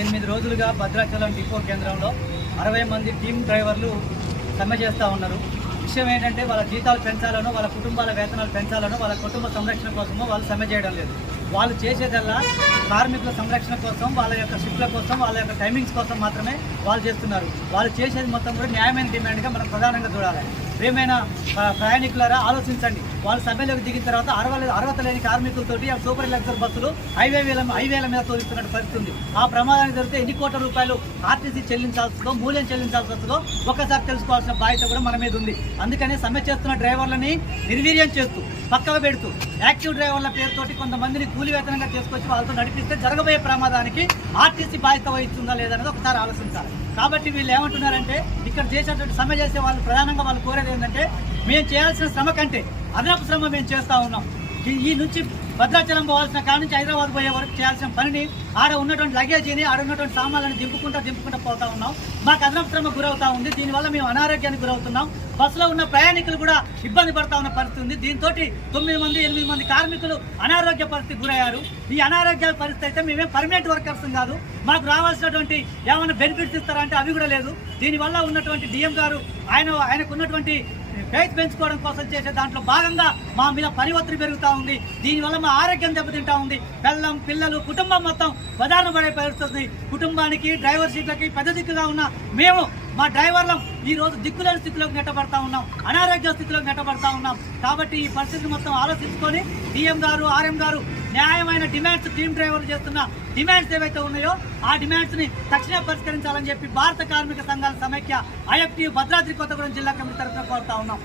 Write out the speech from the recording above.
ఎనిమిది రోజులుగా భద్రాచలం డిపో కేంద్రంలో అరవై మంది టీమ్ డ్రైవర్లు సమ్మె చేస్తూ ఉన్నారు. విషయం ఏంటంటే వాళ్ళ జీతాలు పెంచాలనో వాళ్ళ కుటుంబాల వేతనాలు పెంచాలనో వాళ్ళ కుటుంబ సంరక్షణ కోసమో వాళ్ళు సమ్మె చేయడం లేదు. వాళ్ళు చేసేదల్లా కార్మికుల సంరక్షణ కోసం వాళ్ళ యొక్క షిఫ్ట్ల కోసం వాళ్ళ యొక్క టైమింగ్స్ కోసం మాత్రమే వాళ్ళు చేస్తున్నారు. వాళ్ళు చేసేది మొత్తం కూడా న్యాయమైన డిమాండ్గా మనం ప్రధానంగా చూడాలి. ఏమైనా ప్రయాణికులారా ఆలోచించండి. వాళ్ళు సమ్మెలోకి దిగిన తర్వాత అరవై అర్హత లేని కార్మికులతోటి సూపర్ లగ్జర్ బస్సులు హైవే హైవేల మీద తోలిస్తున్నట్టు పరిస్థితి ఉంది. ఆ ప్రమాదానికి జరిగితే ఎన్ని కోట్ల రూపాయలు ఆర్టీసీ చెల్లించాల్సిందో మూల్యం చెల్లించాల్సి వస్తుందో ఒక్కసారి తెలుసుకోవాల్సిన బాధ్యత కూడా మన మీద ఉంది. అందుకనే సమ్మె చేస్తున్న డ్రైవర్లని నిర్వీర్యం చేస్తూ పక్కకు పెడుతూ యాక్టివ్ డ్రైవర్ల పేరుతోటి కొంతమందిని కూలివేతనంగా తీసుకొచ్చి వాళ్ళతో నడిపిస్తే జరగబోయే ప్రమాదానికి ఆర్టీసీ బాధ్యత వహిస్తుందా లేదనేది ఒకసారి ఆలోచించాలి. కాబట్టి వీళ్ళు ఏమంటున్నారంటే ఇక్కడ చేసేటువంటి సమ్మె చేసే వాళ్ళు ప్రధానంగా వాళ్ళు కోరేది ఏంటంటే మేము చేయాల్సిన శ్రమ కంటే అదనపు శ్రమ మేము చేస్తూ ఉన్నాం. ఈ- ఈ నుంచి భద్రాచలం పోవాల్సిన కాడ నుంచి హైదరాబాద్ పోయే వరకు చేయాల్సిన పనిని ఆడ ఉన్నటువంటి లగేజీని ఆడ ఉన్నటువంటి సామాన్లను దింపుకుంటూ దింపుకుంటూ పోతా ఉన్నాం. మాకు అదనపు గురవుతా ఉంది. దీనివల్ల మేము అనారోగ్యానికి గురవుతున్నాం. బస్సులో ఉన్న ప్రయాణికులు కూడా ఇబ్బంది పడతా ఉన్న పరిస్థితి ఉంది. దీంతో తొమ్మిది మంది ఎనిమిది మంది కార్మికులు అనారోగ్య పరిస్థితి గురయ్యారు. ఈ అనారోగ్య పరిస్థితి అయితే మేమేం పర్మనెంట్ వర్కర్స్ కాదు. మాకు రావాల్సినటువంటి ఏమైనా బెనిఫిట్స్ ఇస్తారంటే అవి కూడా లేదు. దీనివల్ల ఉన్నటువంటి డిఎం గారు ఆయన ఆయనకు ఉన్నటువంటి వెయిట్ పెంచుకోవడం కోసం చేసే దాంట్లో భాగంగా మా మీద పరివర్తన పెరుగుతూ ఉంది. దీనివల్ల మా ఆరోగ్యం దెబ్బతింటా ఉంది. పిల్లం పిల్లలు కుటుంబం మొత్తం ప్రధాన పడే పరిస్థితుంది. కుటుంబానికి డ్రైవర్ సీట్లకి పెద్ద దిక్కుగా ఉన్న మేము మా డ్రైవర్లం ఈ రోజు దిక్కులేని స్థితిలోకి నెట్టబడతా ఉన్నాం. అనారోగ్య స్థితిలోకి నెట్టబడతా ఉన్నాం. కాబట్టి ఈ పరిస్థితిని మొత్తం ఆలోచించుకొని డిఎం గారు ఆర్ఎం గారు న్యాయమైన డిమాండ్స్ టీమ్ డ్రైవర్లు చేస్తున్న డిమాండ్స్ ఏవైతే ఉన్నాయో ఆ డిమాండ్స్ని తక్షణమే పరిష్కరించాలని చెప్పి భారత కార్మిక సంఘాల సమైక్య ఐఎఫ్టీ భద్రాద్రి కొత్తగూడెం జిల్లా కమిటీ తరఫున కోరుతా ఉన్నాం.